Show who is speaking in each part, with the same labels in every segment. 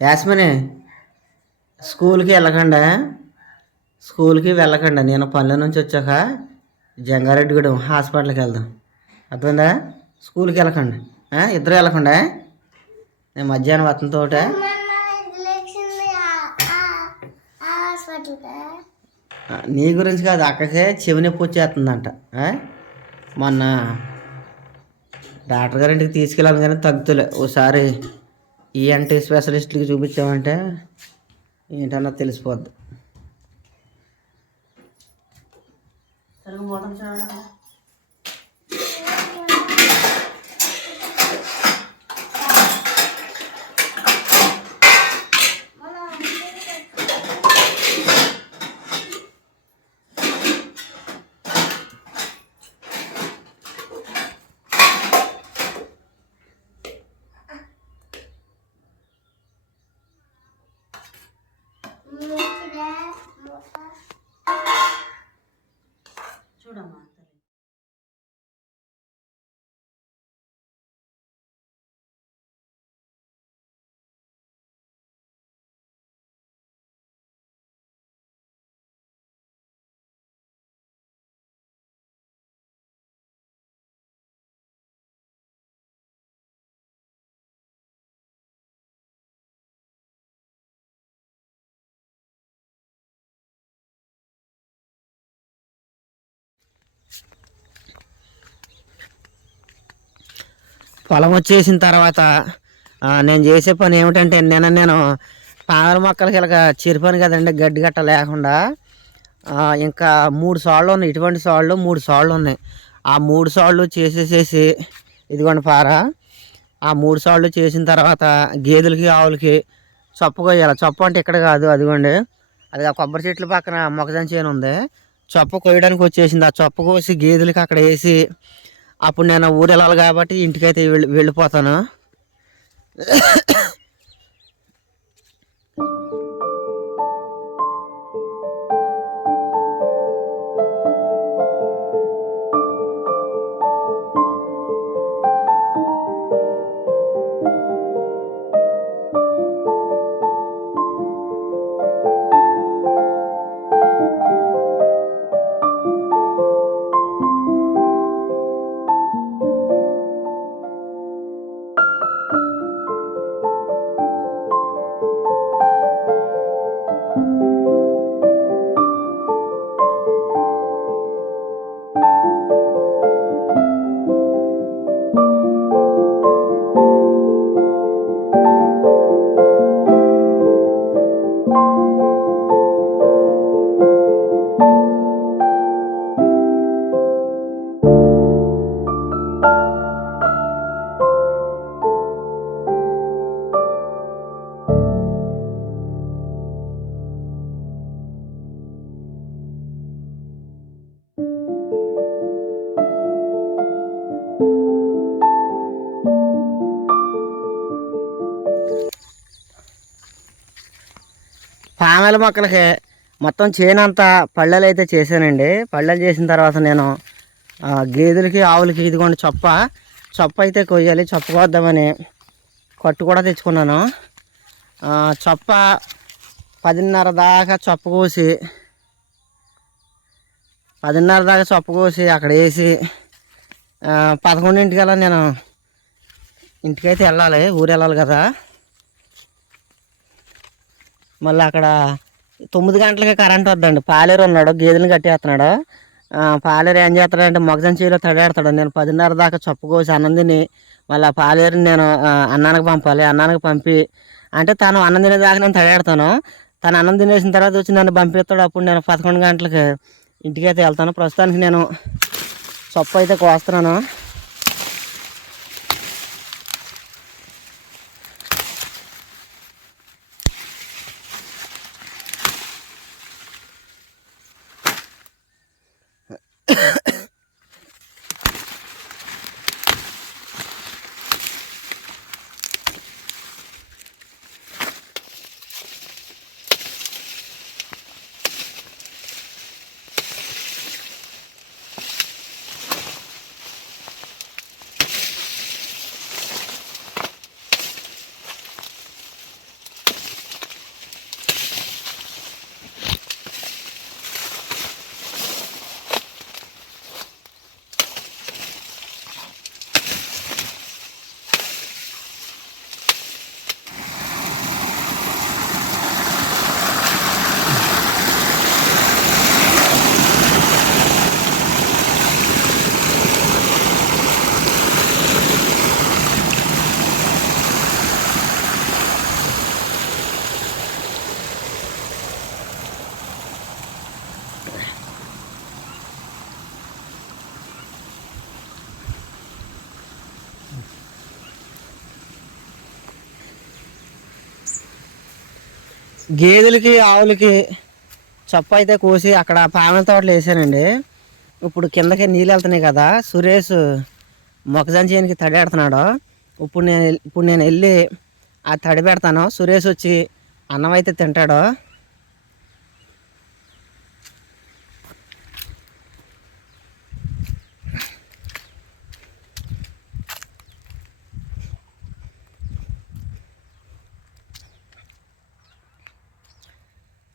Speaker 1: యాస్మిని స్కూల్కి వెళ్ళకండి? స్కూల్కి వెళ్ళకండి? నేను పనుల నుంచి వచ్చాక జంగారెడ్డిగూడెం హాస్పిటల్కి వెళ్దాం. అర్థమైందా? స్కూల్కి వెళ్ళకండి? ఇద్దరు వెళ్ళకండి? నేను మధ్యాహ్నం వతంతో నీ గురించి కాదు అక్కకే చెవి నొప్పి వచ్చేస్తుందంట మొన్న డాక్టర్ గారింటికి తీసుకెళ్ళాను కానీ తగ్గుతులే. ఓసారి ఈఎన్టీ స్పెషలిస్ట్కి చూపించామంటే ఏంటన్నా తెలిసిపోద్ది.
Speaker 2: 空なんだ
Speaker 1: పొలం వచ్చేసిన తర్వాత నేను చేసే పని ఏమిటంటే నేను నేను పాదల మొక్కలకి ఇలా చిరిపాను కదండి గడ్డి గట్ట లేకుండా ఇంకా మూడు సాళ్ళు ఉన్నాయి. ఇటువంటి సాళ్ళు మూడు సాళ్ళు ఉన్నాయి. ఆ మూడు సాళ్ళు చేసేసేసి ఇదిగోండి పార ఆ మూడు సాళ్ళు చేసిన తర్వాత గేదెలకి ఆవులకి చొప్ప కొయ్యాలి చొప్ప అంటే ఇక్కడ కాదు అదిగోండి. అది ఆ కొబ్బరి చెట్ల పక్కన మొక్కజొన్న చేను ఉంది. చొప్ప కొయ్యడానికి వచ్చేసింది. ఆ చొప్ప కోసి గేదెలకి అక్కడ వేసి అప్పుడు నేను ఊరు వెళ్ళాలి కాబట్టి ఇంటికైతే వెళ్ళి వెళ్ళిపోతాను. పామెల మొక్కలకి మొత్తం చేను అంతా పళ్ళలు అయితే చేశానండి. పళ్ళలు చేసిన తర్వాత నేను గేదెలకి ఆవులకి ఇదిగోండి చొప్ప. చొప్ప అయితే కొయ్యాలి. చొప్ప కోద్దామని కట్టు కూడా తెచ్చుకున్నాను. చొప్ప పదిన్నర దాకా చొప్ప కోసి పదిన్నర దాకా చొప్ప కోసి అక్కడ వేసి ఆ, పదకొండింటికల్లా నేను ఇంటికైతే వెళ్ళాలి. ఊరు వెళ్ళాలి కదా. మళ్ళీ అక్కడ తొమ్మిది గంటలకి కరెంట్ వద్దండి. పాలేరు ఉన్నాడు గేదెలు కట్టేస్తున్నాడు. పాలేరు ఏం చేస్తాడంటే మొగజం చేలో తడేడతాడు నేను పదిన్నర దాకా చొప్పుకోసి అన్నం తిని మళ్ళీ ఆ పాలేరుని నేను అన్నానికి పంపాలి అన్నానికి పంపి అంటే తను అన్నం తినేదాకా నేను తడేడతాను తను అన్నం తినేసిన తర్వాత వచ్చి నన్ను పంపిస్తాడు. అప్పుడు నేను పదకొండు గంటలకి ఇంటికైతే వెళ్తాను. ప్రస్తుతానికి నేను చొప్పు అయితే కోస్తున్నాను. గేదెలకి ఆవులకి చప్ప అయితే కోసి అక్కడ పాముల తోటలు వేసానండి. ఇప్పుడు కిందకి నీళ్ళు వెళ్తున్నాయి కదా సురేష్ మొక్కజొన్న తడి పెడుతున్నాడు. ఇప్పుడు నేను ఇప్పుడు నేను వెళ్ళి ఆ తడి పెడతాను. సురేష్ వచ్చి అన్నం అయితే తింటాడు.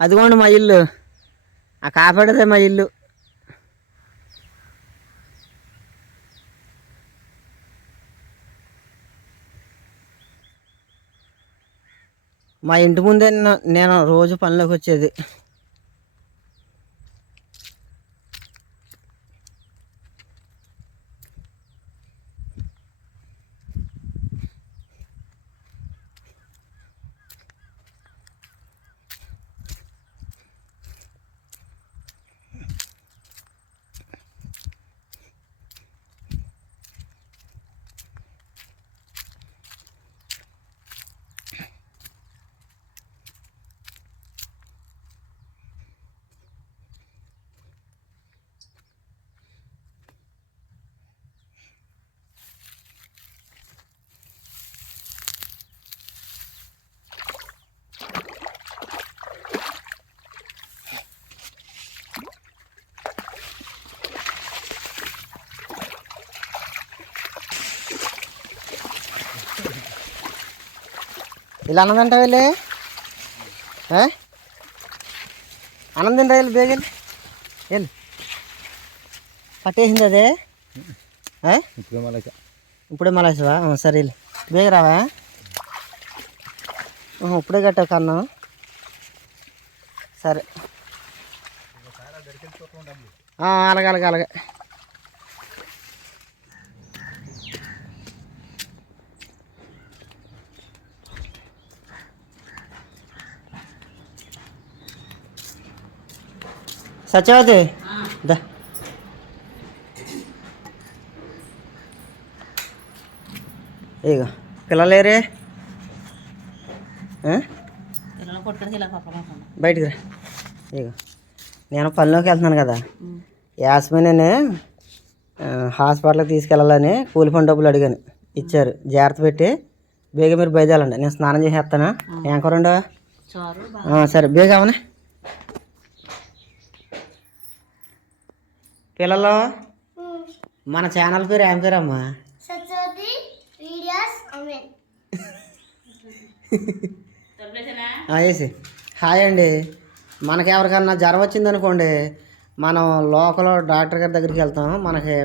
Speaker 1: అదిగోండి మా ఇల్లు. ఆ కాపాడదే మా ఇల్లు. మా ఇంటి ముందే నేను రోజు పనిలోకి వచ్చేది. ఇలా అన్నదంట వెళ్ళి అన్నం రైలు బేగలు వెళ్ళి పట్టేసింది అదే?
Speaker 2: ఇప్పుడు మళ్ళీ
Speaker 1: ఇప్పుడే మలేసావా? సరే బేగ రావా? ఇప్పుడే కట్టావు కన్నా సరే. అలాగే అలాగే అలాగే. సత్యవతి? దా. ఇక పిల్లలేరే? బయటికి రా. ఇక నేను పనిలోకి వెళ్తున్నాను కదా. యాస్మిన్ హాస్పిటల్కి తీసుకెళ్ళాలని కూలి పని డబ్బులు అడిగాను. ఇచ్చారు. జాగ్రత్త పెట్టి బేగ మీరు బయలుదేరండి. నేను స్నానం చేసేస్తాను. ఏం కూరండు సరే బేగ అవనే. పిల్లలు? మన ఛానల్ పేరు ఏం పేరు అమ్మా
Speaker 3: సత్యవతి వీడియోస్ అమెన్.
Speaker 1: ఆ, వేసి హాయ్ అండి. మనకి ఎవరికన్నా జ్వరం వచ్చిందనుకోండి మనం లోకల్ డాక్టర్ గారి దగ్గరికి వెళ్తాం. మనకి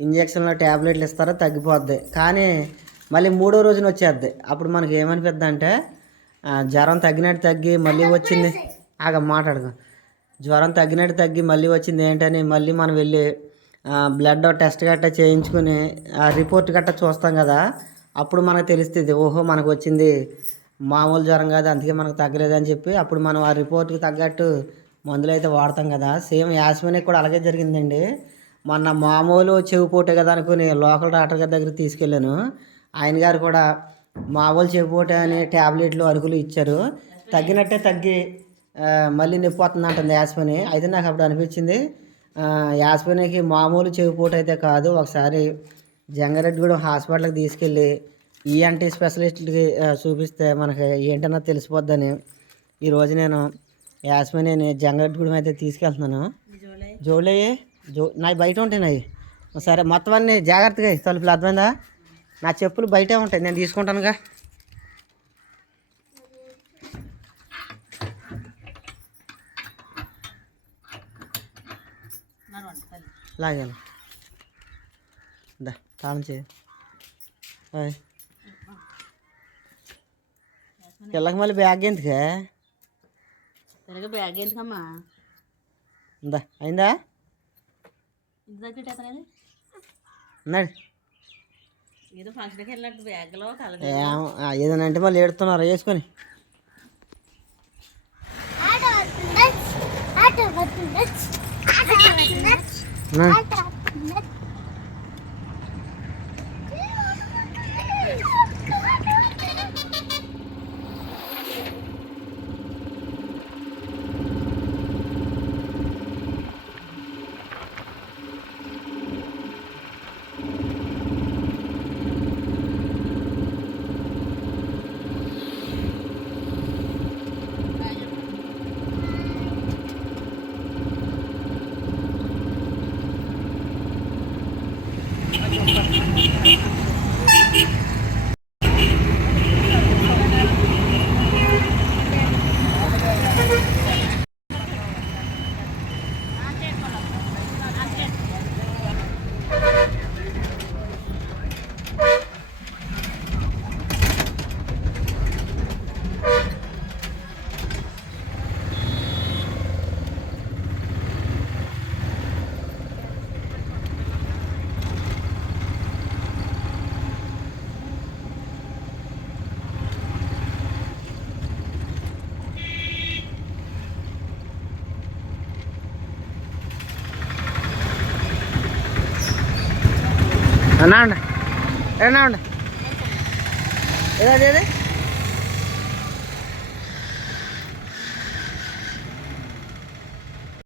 Speaker 1: ఇంజక్షన్లు ట్యాబ్లెట్లు ఇస్తారు తగ్గిపోద్ది. కానీ మళ్ళీ మూడో రోజున వచ్చేద్ది. అప్పుడు మనకి ఏమనిపిద్ది అంటే ఆ, జ్వరం తగ్గినట్టు తగ్గి మళ్ళీ వచ్చింది. ఆగ మాట్లాడదు. జ్వరం తగ్గినట్టు తగ్గి మళ్ళీ వచ్చింది ఏంటని మళ్ళీ మనం వెళ్ళి బ్లడ్ టెస్ట్ గట్టా చేయించుకుని ఆ రిపోర్ట్ గట్టా చూస్తాం కదా అప్పుడు మనకు తెలుస్తుంది ఓహో మనకు వచ్చింది మామూలు జ్వరం కాదు అందుకే మనకు తగ్గలేదు అని చెప్పి అప్పుడు మనం ఆ రిపోర్ట్కి తగ్గట్టు మందులు అయితే వాడతాం కదా. సేమ్ యాస్మిన్కి కూడా అలాగే జరిగిందండి. మొన్న మామూలు చెవి పోటే కదా అనుకుని లోకల్ డాక్టర్ గారి దగ్గరికి తీసుకెళ్ళాను. ఆయన గారు కూడా మామూలు చెవి పోటే అని ట్యాబ్లెట్లు అరుకులు ఇచ్చారు. తగ్గినట్టే తగ్గి మళ్ళీ నొప్పి వస్తుంది అంటుంది యాస్మిని. అయితే నాకు అప్పుడు అనిపించింది యాస్మినికి మామూలు చెవిపోటు అయితే కాదు ఒకసారి జంగారెడ్డిగూడెం హాస్పిటల్కి తీసుకెళ్ళి ఈఎన్టీ స్పెషలిస్ట్కి చూపిస్తే మనకి ఏంటన్నా తెలిసిపోద్దని ఈరోజు నేను యాస్మిని జంగారెడ్డిగూడెం అయితే తీసుకెళ్తున్నాను. జోలే జో నా బయట ఉంటాయి నాయి. సరే మొత్తం అన్నీ జాగ్రత్తగా తలుపులు అర్థమైందా? నా చెప్పులు బయటే ఉంటాయి నేను తీసుకుంటానుగా. లాగాను దా తాళం చేయి. హాయ్. పిల్లకి మళ్ళీ బ్యాగ్ ఎందుకే?
Speaker 4: బ్యాగ్ ఎందుకమ్మా?
Speaker 1: ఇందా అయిందా?
Speaker 4: ఇంటి దగ్గర ఎత్తనేది
Speaker 1: ఉన్నాడు
Speaker 4: ఏదో ఫంక్షన్కి వెళ్ళినట్టు బ్యాగ్లో కలగ
Speaker 1: ఏం- ఆ, ఏదైనా అంటే మళ్ళీ ఏడుతున్నారు వేసుకొని.
Speaker 3: ఆట వస్తుందా ఆట వస్తుందా ఆట వస్తుందా
Speaker 1: నా.
Speaker 3: ఆట వస్తుందా
Speaker 1: అన్నా ఉండ. ఏడన్నా ఉండ. ఏదో అదే